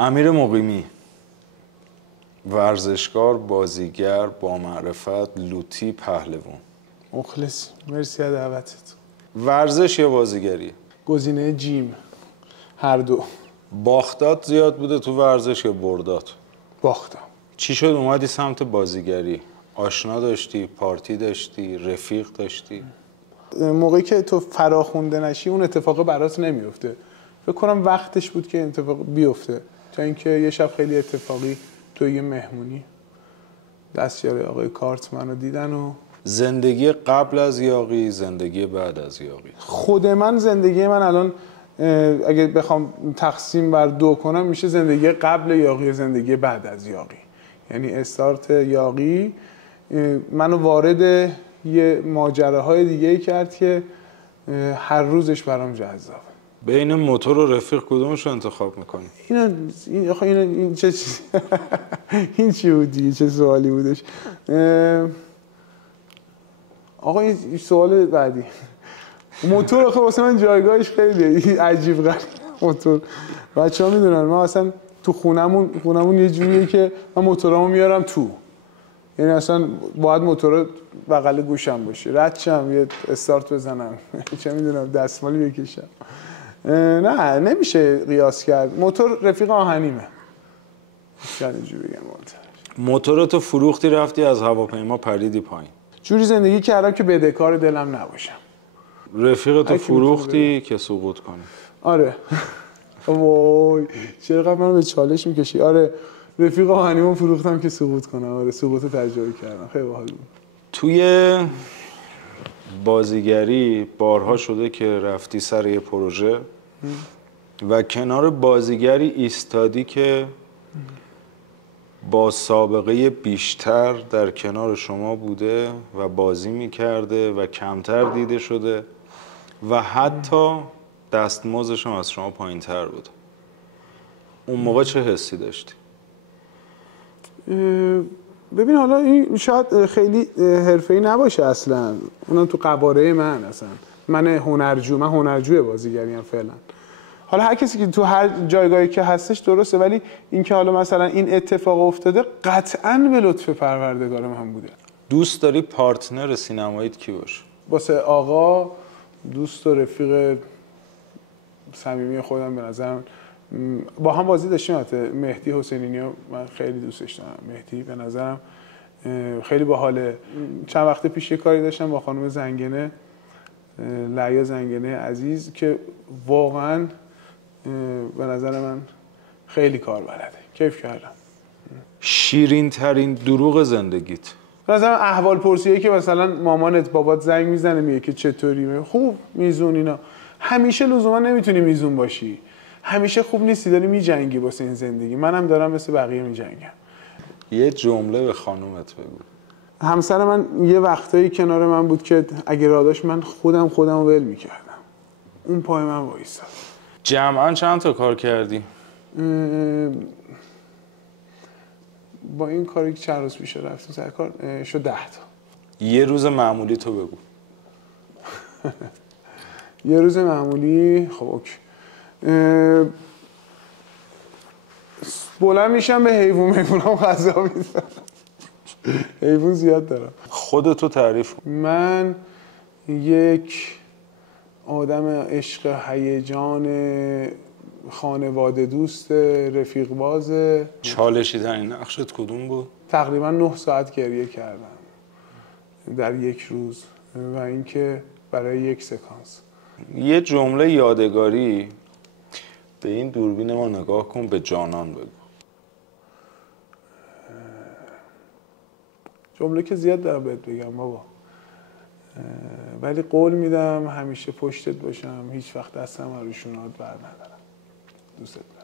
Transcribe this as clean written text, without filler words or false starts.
امیر مقیمی، ورزشکار، بازیگر، با معرفت، لوتی، پهلوان. مخلص، مرسی از دعوتت. ورزش یا بازیگری؟ گزینه جیم، هر دو. باختات زیاد بوده تو ورزش یا بردات؟ باختم. چی شد اومدی سمت بازیگری؟ آشنا داشتی، پارتی داشتی، رفیق داشتی؟ موقعی که تو فراخونده نشی اون اتفاق برات نمیفته. فکر کنم وقتش بود که اتفاق بیفته. تا اینکه یه شب خیلی اتفاقی توی یه مهمونی دستیار آقای کارت منو دیدن و زندگی قبل از یاغی، زندگی بعد از یاغی. خود من زندگی من الان اگه بخوام تقسیم بر دو کنم میشه زندگی قبل یاغی و زندگی بعد از یاغی. یعنی استارت یاغی منو وارد یه ماجراهای دیگه کرد که هر روزش برام جذابه. بین موتور و رفیق کدومش رو انتخاب میکنی؟ این چه چیزی این چی بود دیگه؟ چه سوالی بودش؟ آقا این سوال بعدی. موتور آخه واسه من جایگاهش خیلی عجیب غریب. موتور بچه‌ها میدونن ما اصلا تو خونمون یه جوریه که من موتورامو میارم تو، یعنی اصلا باید موتور بغل گوشم باشه، رد شم یه استارت بزنم چه میدونم دستمالی بکشم. نه نمیشه قیاس کرد. موتور رفیق آهنیمه. شاید اینجوری بگم. موتورتو فروختی رفتی از هواپیما پریدی پایین. جوری زندگی کردم که بدهکار دلم نباشم. رفیقتو فروختی که سقوط کنی. آره. وای چرا من به چالش میکشی. آره رفیق آهنیمو فروختم که سقوط کنم. آره سقوط تجربه کردم. خیلی باحال بود. توی بازیگری بارها شده که رفتی سر یه پروژه و کنار بازیگری ایستادی که با سابقه بیشتر در کنار شما بوده و بازی میکرده و کمتر دیده شده و حتی دستمزدش هم از شما پایین تر بود. اون موقع چه حسی داشتی؟ ببین حالا این شاید خیلی حرفه‌ای نباشه اصلا، اونم تو قواره من اصلا. من هنرجو بازیگری ام فعلا. حالا هر کسی که تو هر جایگاهی که هستش درسته، ولی این که حالا مثلا این اتفاق افتاده قطعاً به لطف پروردگار من بوده. دوست داری پارتنر سینماییت کی باشه؟ واسه آقا دوست و رفیق صمیمی خودم به نظرم با هم بازی داشتیم. مهدی حسینینیو من خیلی دوستش دارم. مهدی به نظرم خیلی باحاله. چند وقت پیش یه کاری داشتم با خانم زنگنه، لعیا زنگنه عزیز، که واقعا به نظر من خیلی کار بلده. کیف کردم. شیرین ترین دروغ زندگیت؟ به نظرم احوال پرسیه که مثلا مامانت بابات زنگ میزنه میگه که چطوری، خوب، میزون، اینا. همیشه لزوما نمیتونی میزون باشی، همیشه خوب نیستی، داری میجنگی واسه این زندگی. منم دارم مثل بقیه میجنگم. یه جمله به خانومت بگو. همسر من یه وقتایی کنار من بود که اگه راه داشت من خودم ول میکردم. اون پای من وایساد. جمعاً چند تا کار کردی؟ با این کاری که چند روز پیش رفتیم سر کار شد 10 تا. یه روز معمولی تو بگو. یه روز معمولی خب اوکی. بلند میشم به حیوانام غذا میدم. حیوان زیاد دارم. خودتو تعریف کن. من یک آدم عشق، هیجان، خانواده دوست، رفیق باز. چالشی ترین نقشت کدوم بود؟ تقریبا 9 ساعت گریه کردم در یک روز و اینکه برای یک سکانس. یه جمله یادگاری به این دوربین ما نگاه کن، به جانان بگو. جمله که زیاد دارم بهت بگم بابا، ولی قول میدم همیشه پشتت باشم، هیچ وقت دستم روشونات بر ندارم. دوست دارم.